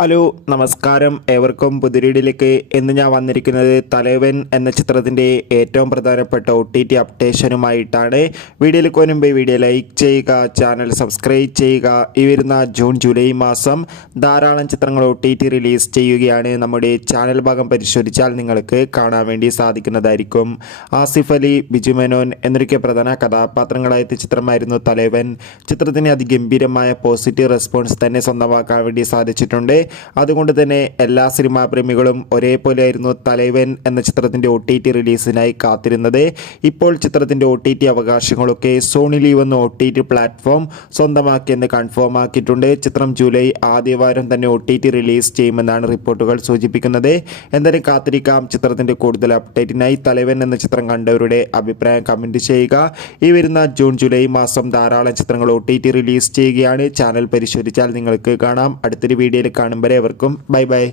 Hello നമസ്കാരം ഏവർക്കും പുതിരീടിലേക്ക് ഇന്ന് ഞാൻ വന്നിരിക്കുന്നത് തലവൻ എന്ന ചിത്രത്തിൻ്റെ ഏറ്റവും പ്രധാനപ്പെട്ട OTT അപ്ഡേഷനുമായിട്ടാണ്. വീഡിയോയിലേക്ക് വരുമ്പോൾ വീഡിയോ ലൈക്ക് ചെയ്യുക, ചാനൽ സബ്സ്ക്രൈബ് ചെയ്യുക. ഈ വരുന്ന ജൂൺ ജൂലൈ മാസം ധാരാളം ചിത്രങ്ങൾ OTT റിലീസ് ചെയ്യുകയാണ്. നമ്മുടെ ചാനൽ ഭാഗം പരിശോധിച്ചാൽ നിങ്ങൾക്ക് കാണാൻ വേണ്ടി സാധിക്കുന്നതായിരിക്കും. ആസിഫ് അലി, ബിജു മേനോൻ എന്നൊക്കെ പ്രധാന കഥാപാത്രങ്ങളായ ചിത്രമായിരുന്നു തലവൻ. ചിത്രത്തിന് അതിഗംഭീരമായ പോസിറ്റീവ് റെസ്പോൺസ് തന്നെ സ്വന്തമാക്കാൻ വേണ്ടി സാധിച്ചിട്ടുണ്ട്. അതുകൊണ്ട് തന്നെ എല്ലാ സിനിമാ പ്രേമികളും ഒരേപോലെയായിരുന്നു തലവൻ എന്ന ചിത്രത്തിൻ്റെ OTT റിലീസിനായി കാത്തിരുന്നത്. ഇപ്പോൾ ചിത്രത്തിൻ്റെ OTT അവകാശങ്ങളൊക്കെ സോണി ലീവ് എന്ന OTT പ്ലാറ്റ്ഫോം സ്വന്തമാക്കിയെന്ന് കൺഫേം ആക്കിയിട്ടുണ്ട്. ചിത്രം ജൂലൈ ആദ്യവാരം തന്നെ OTT റിലീസ് ചെയ്യുമെന്നാണ് റിപ്പോർട്ടുകൾ സൂചിപ്പിക്കുന്നത്. എന്തായാലും കാത്തിരിക്കാം. ചിത്രത്തിൻ്റെ കൂടുതൽ അപ്ഡേറ്റിനായി തലവൻ എന്ന ചിത്രം കണ്ടവരുടെ അഭിപ്രായം കമൻറ്റ് ചെയ്യുക. ഈ വരുന്ന ജൂൺ ജൂലൈ മാസം ധാരാളം ചിത്രങ്ങൾ OTT റിലീസ് ചെയ്യുകയാണ്. ചാനൽ പരിശോധിച്ചാൽ നിങ്ങൾക്ക് കാണാം. അടുത്തൊരു വീഡിയോയിൽ കാണും വരെ എവർക്കും ബൈ ബൈ.